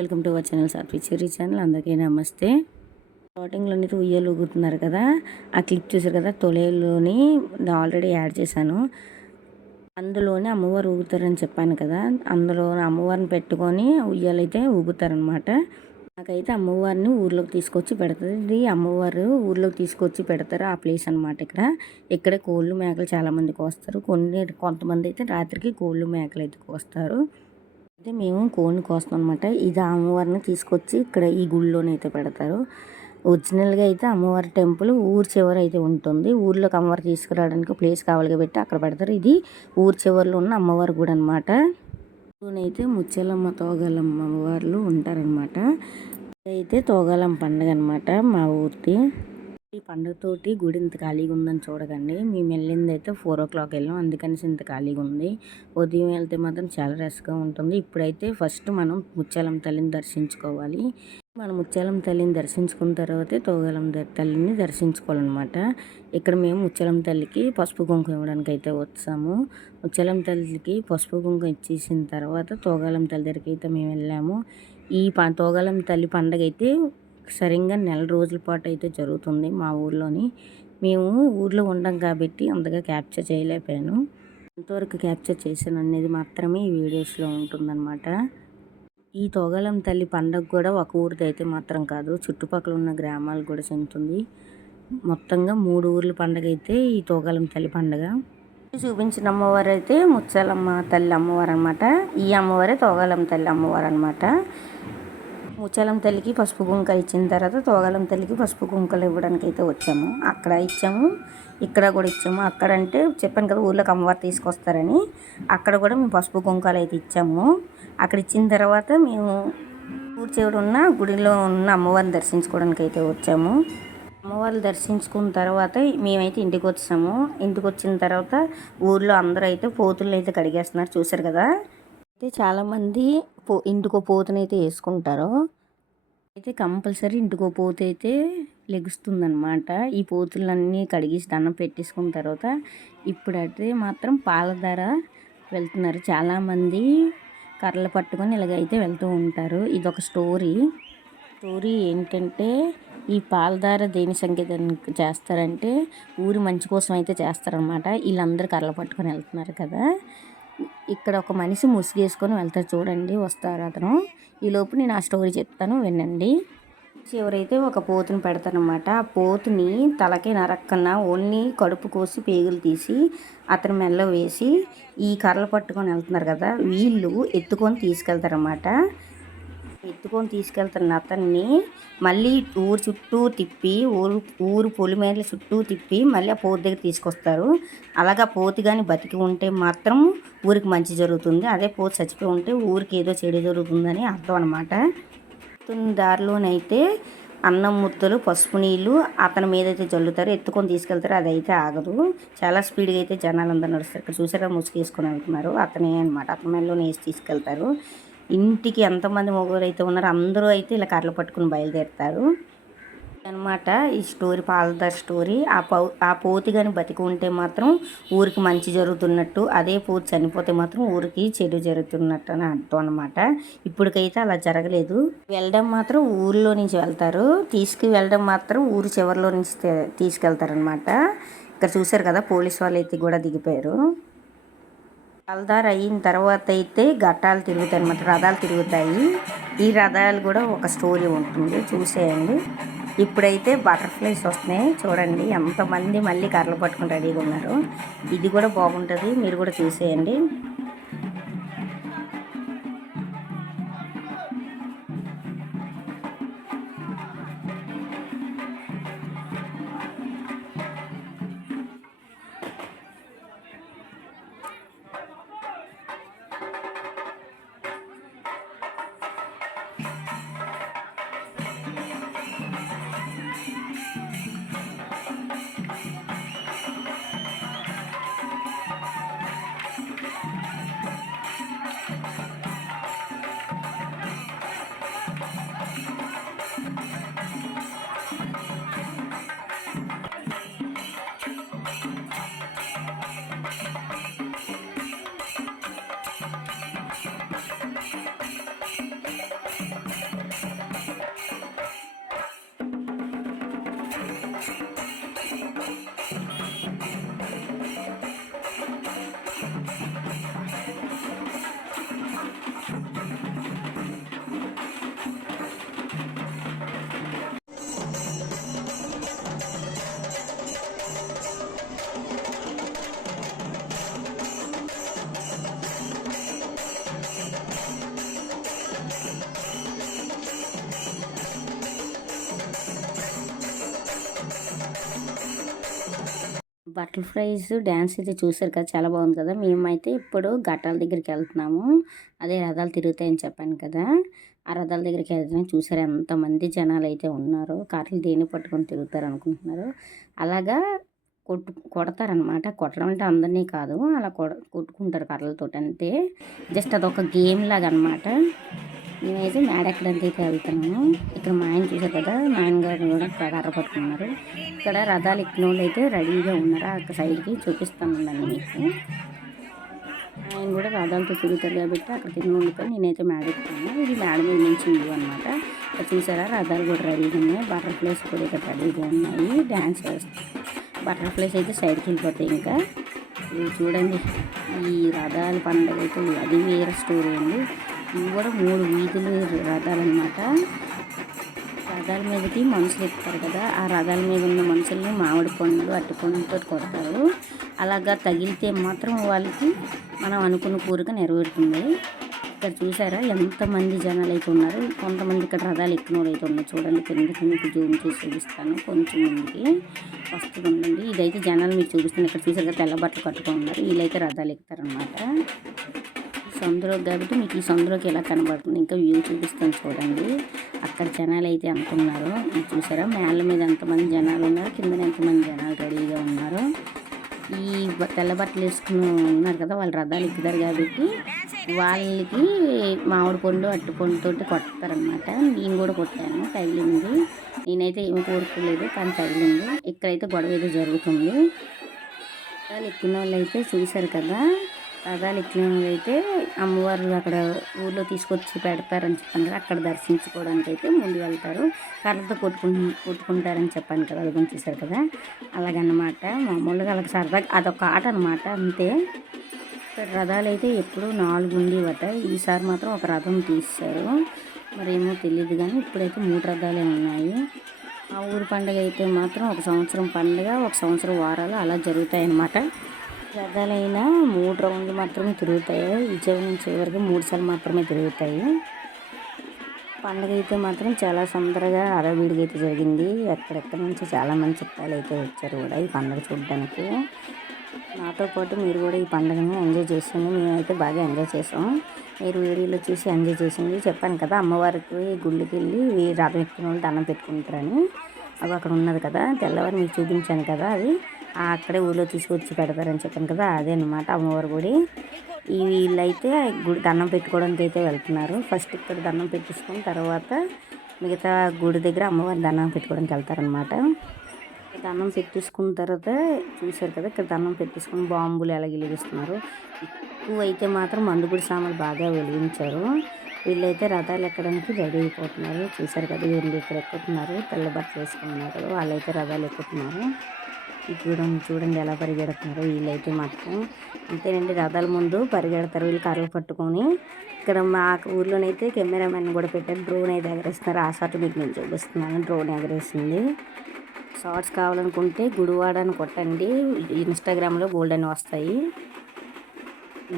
Welcome to our channel Saatvi cherry channel. అందరికీ నమస్తే. స్టార్టింగ్లో అయితే ఉయ్యాలు ఊగుతున్నారు కదా, ఆ క్లిప్ చూసారు కదా, తొలేలోని ఆల్రెడీ యాడ్ చేశాను. అందులోనే అమ్మవారు ఊగుతారని చెప్పాను కదా, అందులో అమ్మవారిని పెట్టుకొని ఉయ్యాలు అయితే ఊగుతారనమాట. నాకైతే అమ్మవారిని ఊర్లోకి తీసుకొచ్చి పెడతారు. ఇది అమ్మవారు ఊర్లోకి తీసుకొచ్చి పెడతారు ఆ ప్లేస్ అనమాట. ఇక్కడ కోళ్ళు మేకలు చాలామంది కోస్తారు. కొంతమంది అయితే రాత్రికి కోళ్ళు మేకలు అయితే కోస్తారు. అయితే మేము కోడిని కోస్తాం అనమాట. ఇది అమ్మవారిని తీసుకొచ్చి ఇక్కడ ఈ గుళ్ళోనైతే పెడతారు. ఒరిజినల్గా అయితే అమ్మవారి టెంపుల్ ఊరు చివరి అయితే ఉంటుంది. ఊర్లోకి అమ్మవారు తీసుకురావడానికి ప్లేస్ కావాలి కాబట్టి అక్కడ పెడతారు. ఇది ఊరు చివరిలో ఉన్న అమ్మవారి గుడి అనమాట. అయితే ముత్యాలమ్మ తోగాలమ్మ అమ్మవార్లు ఉంటారనమాట. అయితే తోగాలమ్మ పండుగ అనమాట మా ఊరిది. ఈ పండుగతోటి గుడి ఇంత ఖాళీగా ఉందని చూడకండి. మేము వెళ్ళింది అయితే 4 o'clock వెళ్ళాం, అందుకని ఇంత ఖాళీగా ఉంది. ఉదయం వెళ్తే మాత్రం చాలా రష్గా ఉంటుంది. ఇప్పుడైతే ఫస్ట్ మనం ముత్యాలమ్మ తల్లిని దర్శించుకోవాలి. మనం ముత్యాలమ్మ తల్లిని దర్శించుకున్న తర్వాతే తోగాలమ్మ తల్లిని దర్శించుకోవాలన్నమాట. ఇక్కడ మేము ముత్యాలమ్మ తల్లికి పసుపు కుంకుమ ఇవ్వడానికి అయితే వచ్చాము. ముత్యాలమ్మ తల్లికి పసుపు కుంకుమ ఇచ్చేసిన తర్వాత తోగాలమ్మ తల్లి దగ్గరికి అయితే మేము వెళ్ళాము. ఈ తోగాలమ్మ తల్లి పండుగ అయితే సరిగ్గా 4 రోజుల పాటు అయితే జరుగుతుంది మా ఊర్లోని. మేము ఊర్లో ఉండం కాబట్టి అంతగా క్యాప్చర్ చేయలేకపోయాను. ఎంతవరకు క్యాప్చర్ చేశాను అనేది మాత్రమే ఈ వీడియోస్లో ఉంటుందన్నమాట. ఈ తోగాలమ్మ తల్లి పండుగ కూడా ఒక ఊరిది అయితే మాత్రం కాదు, చుట్టుపక్కల ఉన్న గ్రామాలు కూడా చెందుతుంది. మొత్తంగా 3 ఊర్ల పండుగ అయితే ఈ తోగాలమ్మ తల్లి పండుగ. చూపించిన అమ్మవారు అయితే ముత్యాలమ్మ తల్లి అమ్మవారు అనమాట. ఈ అమ్మవారే తోగాలమ్మ తల్లి అమ్మవారు అనమాట. ముత్యాలమ్మ తల్లికి పసుపు కుంకాలు ఇచ్చిన తర్వాత తోగాలమ్మ తల్లికి పసుపు కుంకాలు ఇవ్వడానికి అయితే వచ్చాము. అక్కడ ఇచ్చాము, ఇక్కడ కూడా ఇచ్చాము. అక్కడ అంటే చెప్పాను కదా ఊర్లోకి అమ్మవారు తీసుకొస్తారని, అక్కడ కూడా మేము పసుపు కుంకాలు అయితే ఇచ్చాము. అక్కడ ఇచ్చిన తర్వాత మేము ఊరి చివరి ఉన్న గుడిలో ఉన్న అమ్మవారిని దర్శించుకోవడానికి అయితే వచ్చాము. అమ్మవారిని దర్శించుకున్న తర్వాత మేమైతే ఇంటికి వచ్చాము. ఇంటికి వచ్చిన తర్వాత ఊర్లో అందరూ అయితే పోతులను అయితే కడిగేస్తున్నారు. చూసారు కదా, అయితే చాలామంది ఇంటికో పోతునైతే వేసుకుంటారు. అయితే కంపల్సరీ ఇంటికో పోతు అయితే లెగుస్తుందనమాట. ఈ పోతులన్నీ కడిగేసి దండం పెట్టేసుకున్న తర్వాత ఇప్పుడైతే మాత్రం పాలధార వెళ్తున్నారు. చాలామంది కర్రలు పట్టుకొని ఇలాగైతే వెళ్తూ ఉంటారు. ఇదొక స్టోరీ ఏంటంటే, ఈ పాలధార దేని సంకేతం చేస్తారంటే ఊరి మంచి కోసం అయితే చేస్తారనమాట. వీళ్ళందరూ కర్రలు పట్టుకొని వెళ్తున్నారు కదా, ఇక్కడ ఒక మనిషి ముసుగేసుకొని వెళ్తారు చూడండి, వస్తారు అతను. ఈలోపు నేను ఆ స్టోరీ చెప్తాను, వినండి. చివరైతే ఒక పోతుని పెడతారనమాట. ఆ పోతుని తలకే నరక్కన్నా ఓన్లీ కడుపు కోసి పేగులు తీసి అతని మెల్ల వేసి ఈ కర్రలు పట్టుకొని వెళ్తున్నారు కదా, వీళ్ళు ఎత్తుకొని తీసుకెళ్తారనమాట. ఎత్తుకొని తీసుకెళ్తున్న అతన్ని మళ్ళీ ఊరు చుట్టూ తిప్పి ఊరు పొలిమేరల చుట్టూ తిప్పి మళ్ళీ ఆ పోతు దగ్గర తీసుకొస్తారు. అలాగా పోతు కానీ బతికి ఉంటే మాత్రం ఊరికి మంచి జరుగుతుంది. అదే పోతు చచ్చిపోయి ఉంటే ఊరికి ఏదో చెడు జరుగుతుందని అర్థం అనమాట. దారిలోనైతే అన్నం ముద్దలు పసుపు నీళ్ళు అతని మీద అయితే జల్లుతారు, ఎత్తుకొని తీసుకెళ్తారు. అదైతే ఆగదు, చాలా స్పీడ్గా అయితే జనాలు అందరూ నడుస్తారు. ఇక్కడ చూసారా ముసుగు వేసుకొని వెళ్తున్నారు, అతనే అనమాట. అతని మెడలోనే వేసి తీసుకెళ్తారు. ఇంటికి ఎంతమంది మొగలు అయితే ఉన్నారో అందరూ అయితే ఇలా కర్రలు పట్టుకుని బయలుదేరుతారు అనమాట. ఈ స్టోరీ పాలధార స్టోరీ. ఆ పోతి కానీ బతికి ఉంటే మాత్రం ఊరికి మంచి జరుగుతున్నట్టు, అదే పోతి చనిపోతే మాత్రం ఊరికి చెడు జరుగుతున్నట్టు అని అర్థం అనమాట. ఇప్పటికైతే అలా జరగలేదు. వెళ్ళడం మాత్రం ఊరిలో నుంచి వెళ్తారు, వెళ్ళడం మాత్రం ఊరు చివరిలో నుంచి తీసుకెళ్తారనమాట. ఇక్కడ చూసారు కదా, పోలీస్ వాళ్ళు అయితే కూడా దిగిపోయారు. పాలధార అయిన తర్వాత అయితే ఘట్టాలు తిరుగుతాయి అన్నమాట, రథాలు తిరుగుతాయి. ఈ రథాలు కూడా ఒక స్టోరీ ఉంటుంది, చూసేయండి. ఇప్పుడైతే బటర్ఫ్లైస్ వస్తున్నాయి చూడండి, ఎంతమంది మళ్ళీ కర్రలు పట్టుకుని రెడీగా ఉన్నారు. ఇది కూడా బాగుంటుంది, మీరు కూడా చూసేయండి. బటర్‌ఫ్లైస్ డ్యాన్స్ అయితే చూసారు కదా! చాలా బాగుంది కదా! మేమైతే ఇప్పుడు ఘట్టాల దగ్గరికి వెళ్తున్నాము. అదే రథాలు తిరుగుతాయని చెప్పాను కదా! ఆ రథాల దగ్గరికి వెళ్తున్నాం. చూసారా ఎంతమంది జనాలైతే ఉన్నారో! కార్లు దేన్ని పట్టుకొని తిరుగుతారనుకుంటున్నారు. అలాగా కొడతారనమాట. కొట్టడం అంటే అందరినీ కాదు. అలా కొట్టుకుంటారు కర్రలతోటి అంతే. జస్ట్ అదొక గేమ్ లాగా అనమాట. నేనైతే మేడ ఎక్కడానికి అయితే వెళ్తున్నాను. ఇక్కడ మా ఆయన చూసారు కదా! మా ఆయన గారు కూడా కర్ర పట్టుకున్నారు. ఇక్కడ రథాలు ఎక్కిన వాళ్ళు అయితే రెడీగా ఉన్నారు. అక్కడ సైడ్కి చూపిస్తాను మీకు. ఆయన కూడా రథాలతో తిరుగుతారు కాబట్టి అక్కడ కింద ఉండిపోయి నేనైతే మేడ ఎక్కుతాను. ఇది మేడ మీద నుంచి వ్యూ అనమాట. ఇక్కడ చూసారా రథాలు కూడా రెడీగా ఉన్నాయి. బటర్‌ఫ్లైస్ కూడా ఇక్కడ రెడీగా ఉన్నాయి. డ్యాన్స్ చేస్తాయి. బటర్‌ఫ్లైస్ అయితే సైడ్కి వెళ్ళిపోతాయి. ఇంకా ఇవి చూడండి, ఈ రథాల పండుగ అయితే అది వేరే స్టోరీ అండి. ఇవి కూడా 3 వీధులు రథాలు అనమాట. రథాల మీదకి మనుషులు ఎక్కుతారు కదా! ఆ రథాల మీద ఉన్న మనుషుల్ని మామిడి పండ్లు అరటి పండ్లతో కొడతారు. అలాగా తగిలితే మాత్రం వాళ్ళకి మనం అనుకున్న కోరిక నెరవేరుతుంది. ఇక్కడ చూసారా ఎంతమంది జనాలు అయితే ఉన్నారు. కొంతమంది ఇక్కడ రథాలు ఎక్కిన వాళ్ళు అయితే ఉన్నారు. చూడండి కిందకి మీకు జూమ్ చేసి చూపిస్తాను. కొంచెం ముందుకి వస్తుందండి. ఇదైతే జనాలు మీకు చూపిస్తాను. ఇక్కడ చూసారు కదా తెల్ల బట్టలు కట్టుకొని ఉన్నారు. వీళ్ళైతే రథాలు ఎక్కుతారనమాట. సందులోకి కాబట్టి మీకు ఈ సందులోకి ఎలా కనబడుతుంది ఇంకా వ్యూ చూపిస్తాను చూడండి. అక్కడ జనాలు అయితే ఎంత ఉన్నారు చూసారా. మేళ్ళ మీద ఎంతమంది జనాలు ఉన్నారు, కింద ఎంతమంది జనాలు రెడీగా ఉన్నారు. ఈ తెల్ల బట్టలు వేసుకుని ఉన్నారు కదా, వాళ్ళు రథాలు ఎక్కుతారు కాబట్టి వాళ్ళకి మామిడి పండు అరటి పండుతోటి కొడతారనమాట. నేను కూడా కొట్టాను, తగిలింది. నేనైతే ఏమి కోరుకోలేదు కానీ తగిలింది. ఇక్కడైతే గొడవ ఏదో జరుగుతుంది. రథాలు ఎక్కిన వాళ్ళు అయితే చూశారు కదా, రథాలు ఎక్కిన వాళ్ళు అయితే అమ్మవారు అక్కడ ఊర్లో తీసుకొచ్చి పెడతారని చెప్పాను కదా, అక్కడ దర్శించుకోవడానికి అయితే ముందు వెళ్తారు. కర్రతో కొట్టుకుంటారని చెప్పాను కదా, అది కొంచెం చూసారు కదా. అలాగన్నమాట. మామూలుగా వాళ్ళకి సరదాగా అదొక ఆట అనమాట అంతే. ఇక్కడ రథాలు అయితే ఎప్పుడు 4 ఉండేవట. ఈసారి మాత్రం ఒక రథం తీశారు, మరేమో తెలియదు కానీ ఇప్పుడైతే 3 రథాలే ఉన్నాయి. ఆ ఊరు పండుగ అయితే మాత్రం ఒక సంవత్సరం పండుగ, ఒక సంవత్సరం వారాలు అలా జరుగుతాయి అన్నమాట. రథాలైనా 3 రౌండ్లు మాత్రమే తిరుగుతాయి. ఈ చివరి నుంచి చివరికి 3 సార్లు మాత్రమే తిరుగుతాయి. పండుగ అయితే మాత్రం చాలా సందడిగా హడావిడిగా అయితే జరిగింది. ఎక్కడెక్కడి నుంచి చాలామంది చుట్టాలు అయితే వచ్చారు కూడా ఈ పండుగ చూడడానికి. నాతో పాటు మీరు కూడా ఈ పండుగని ఎంజాయ్ చేసింది. మేమైతే బాగా ఎంజాయ్ చేసాం. మీరు వీడియోలో చూసి ఎంజాయ్ చేసింది. చెప్పాను కదా అమ్మవారికి గుళ్ళకి వెళ్ళి రథం ఎక్కిన వాళ్ళు దండం పెట్టుకుంటారని. అవి అక్కడ ఉన్నది కదా, తెల్లవారు మీకు చూపించాను కదా, అది అక్కడే ఊళ్ళో తీసుకొచ్చి పెడతారని చెప్పాను కదా, అదే అనమాట అమ్మవారి గుడి. ఈ వీళ్ళైతే గుడి దండం పెట్టుకోవడానికి అయితే వెళ్తున్నారు. ఫస్ట్ ఇక్కడ దండం పెట్టించుకుని తర్వాత మిగతా గుడి దగ్గర అమ్మవారి దండం పెట్టుకోవడానికి వెళ్తారనమాట. దండం పెట్టేసుకున్న తర్వాత చూశారు కదా, ఇక్కడ దండం పెట్టేసుకుని బాంబులు ఎలా వెలిగిస్తున్నారు. ఎక్కువ అయితే మాత్రం మందుగుడి సామాన్లు బాగా వెలిగించారు. వీళ్ళైతే రథాలు ఎక్కడానికి రెడీ అయిపోతున్నారు. చూశారు కదా, వీళ్ళు ఇక్కడ ఎక్కుతున్నారు, తెల్ల బట్టలు వేసుకున్నారు. వాళ్ళైతే రథాలు ఎక్కుతున్నారు. చూడండి ఎలా పరిగెడుతున్నారు. వీళ్ళైతే మాత్రం అంతేనండి, రథాల ముందు పరిగెడతారు వీళ్ళు కర్రలు పట్టుకొని. ఇక్కడ మా ఊర్లోనైతే కెమెరామెన్ కూడా పెట్టారు, డ్రోన్ అయితే ఎగరేస్తున్నారు. ఆ షాట్ మీకు నేను చూపిస్తున్నాను. డ్రోన్ ఎగరేసింది. షార్ట్స్ కావాలనుకుంటే గుడివాడని కొట్టండి, ఇన్స్టాగ్రామ్లో బోల్డ్ వస్తాయి.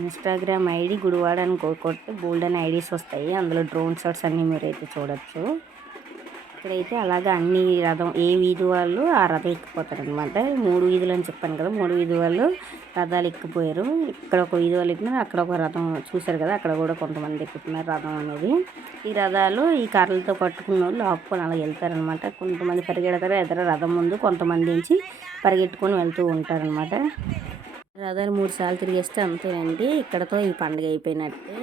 ఇన్స్టాగ్రామ్ ఐడి గుడివాడని కొట్టి బోల్డ్ ఐడీస్ వస్తాయి. అందులో డ్రోన్ షాట్స్ అన్నీ మీరైతే చూడొచ్చు. ఇక్కడైతే అలాగా అన్ని రథం ఏ వీధి వాళ్ళు ఆ రథం ఎక్కిపోతారనమాట. 3 వీధులు అని చెప్పాను కదా, 3 వీధి వాళ్ళు రథాలు ఎక్కిపోయారు. ఇక్కడ ఒక వీధి వాళ్ళు ఎక్కినారు, అక్కడ ఒక రథం చూశారు కదా, అక్కడ కూడా కొంతమంది ఎక్కుతున్నారు రథం అనేది. ఈ రథాలు ఈ కర్రలతో పట్టుకున్న వాళ్ళు ఆపుకొని అలా వెళ్తారనమాట. కొంతమంది పరిగెడతారు ఎదురు రథం ముందు, కొంతమంది నుంచి పరిగెట్టుకొని వెళ్తూ ఉంటారనమాట. రథాలు 3 సార్లు తిరిగేస్తే అంతేనండి, ఇక్కడతో ఈ పండుగ అయిపోయినట్టే.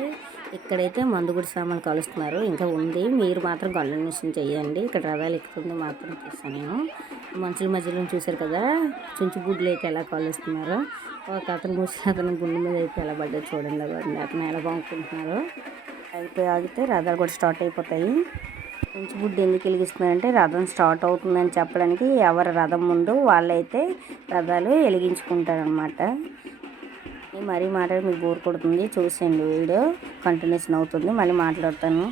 ఇక్కడైతే మందుగుడి సామాన్లు కలుస్తున్నారు, ఇంకా ఉంది. మీరు మాత్రం కంటిన్యూషన్ చేయండి. ఇక్కడ రథాలు ఎక్కుతుంది మాత్రం చూస్తాను నేను. మనుషుల మధ్యలో చూశారు కదా, చుంచుబుడ్లు అయితే ఎలా కలుస్తున్నారో. ఒక అతను కూర్చుని అతని గుండె మీద అయితే ఎలా పడ్డారు చూడండి. అతను ఎలా బాగుంటున్నారు. అయిపోయి ఆగితే రథాలు కూడా స్టార్ట్ అయిపోతాయి. చుంచుబుడ్డు ఎందుకు వెలిగిస్తున్నారంటే రథం స్టార్ట్ అవుతుందని చెప్పడానికి ఎవరి రథం ముందు వాళ్ళైతే రథాలు వెలిగించుకుంటారనమాట. మరీ మాట్లాడి మీకు బోర్ కొడుతుంది, చూసేయండి వీడియో కంటిన్యూషన్ అవుతుంది, మళ్ళీ మాట్లాడతాను.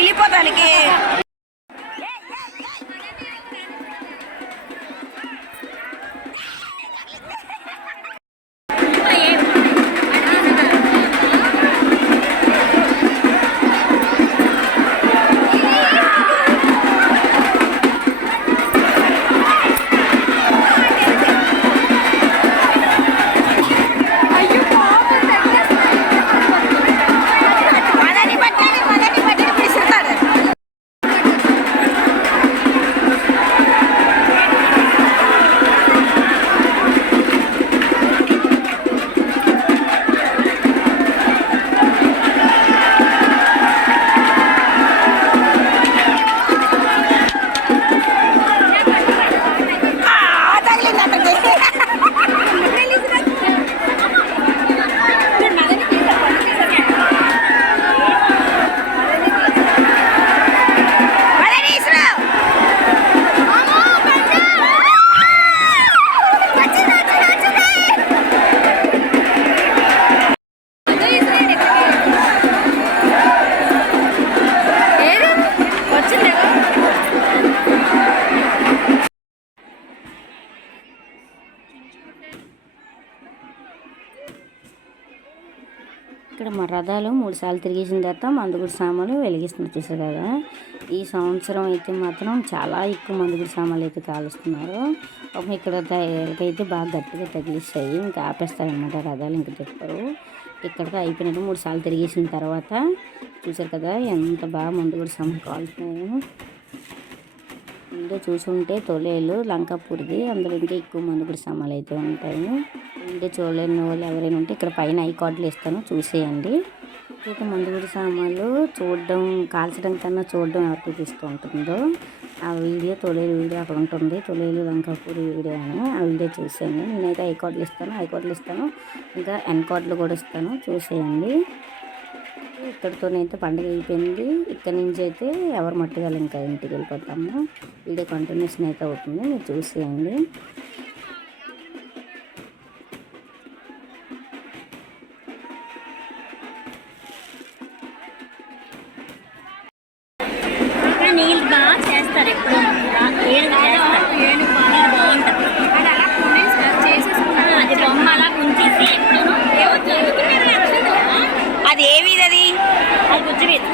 పగిలిపోతానికి. ఇక్కడ మా రథాలు 3 సార్లు తిరిగేసిన తర్వాత మందుగుడి సామాన్లు వెలిగిస్తున్నారు చూసారు కదా. ఈ సంవత్సరం అయితే మాత్రం చాలా ఎక్కువ మందుగుడి సామాన్లు అయితే కాలుస్తున్నారు. ఇక్కడ అయితే బాగా గట్టిగా తగిలిస్తాయి, ఇంకా ఆపేస్తారనమాట రథాలు, ఇంకా తిప్పరు. ఇక్కడితో అయిపోయినట్టు 3 సార్లు తిరిగేసిన తర్వాత చూసారు కదా ఎంత బాగా మందుగుడి సామాన్లు కాలుతున్నాయో. ముందు చూసుంటే తొలేలు లంకాపూర్ది, అందులో ఇంకా ఎక్కువ మందుగుడి సామాన్లు అయితే ఉంటాయి. ముందే చూడలేని వాళ్ళు ఎవరైనా ఉంటే ఇక్కడ పైన ఐ కార్డులు ఇస్తాను, చూసేయండి. ఇక మందుగుడి సామాన్లు చూడడం, కాల్చడం కన్నా చూడడం ఎవరికి తీస్తూ ఉంటుందో ఆ వీడియో, తొలేలు వీడియో అక్కడ ఉంటుంది, తొలేలు లంకాపూర్ వీడియో అని, ఆ వీడియో చూసేయండి. నేనైతే ఐ కార్డులు ఇస్తాను, ఇంకా ఎన్ కార్డులు కూడా ఇస్తాను, చూసేయండి. ఇక్కడితోనైతే పండుగ అయిపోయింది. ఇక్కడ నుంచి అయితే ఎవరు మట్టుగాలి ఇంకా ఇంటికి వెళ్ళిపోతాము. వీడియో కంటిన్యూషన్ అయితే అవుతుంది, మీరు చూసేయండి. నీళ్ళు బాగా చేస్తారు, ఎప్పుడు అది బొమ్మ అలా ఉంచేసి అది ఏ వీధి, అది గుజ్జు వీధి.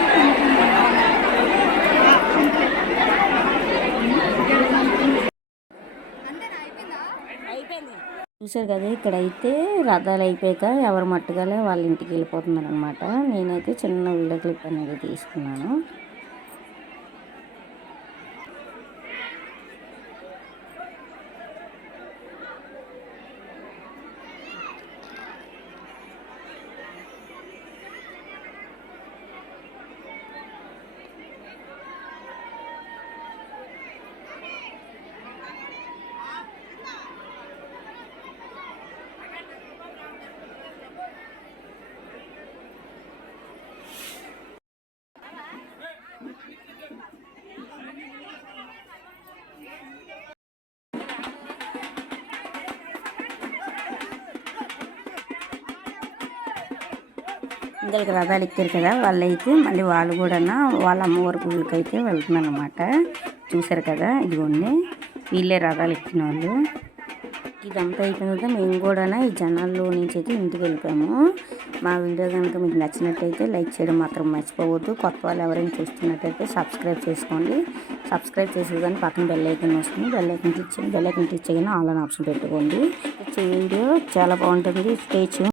చూసారు కదా, ఇక్కడైతే రథాలు అయిపోయాక ఎవరు మట్టుగాలే వాళ్ళ ఇంటికి వెళ్ళిపోతున్నారు అనమాట. నేనైతే చిన్న వీడియో క్లిప్ అనేది తీసుకున్నాను. ఇంకా రథాలు ఎక్కారు కదా, వాళ్ళైతే మళ్ళీ వాళ్ళు కూడా వాళ్ళ అమ్మవారి గుళ్ళకి అయితే వెళ్తున్నారు అనమాట. చూసారు కదా, ఇదిగోండి వీళ్ళే రథాలు ఎక్కిన వాళ్ళు. ఇదంతా అయిపోయిన తర్వాత మేము కూడా ఈ జనాల్లో నుంచి అయితే ఇంటికి వెళ్ళిపోయాము. మా వీడియో కనుక మీకు నచ్చినట్టయితే లైక్ చేయడం మాత్రం మర్చిపోవద్దు. కొత్త వాళ్ళు ఎవరైనా చూస్తున్నట్టయితే సబ్స్క్రైబ్ చేసుకోండి. సబ్స్క్రైబ్ చేసి కానీ పక్కన బెల్ ఐకాన్ వస్తుంది, బెల్ ఐకాన్ క్లిక్ చేయగానే ఆల్ అని ఆప్షన్ పెట్టుకోండి. వీడియో చాలా బాగుంటుంది. Stay tune.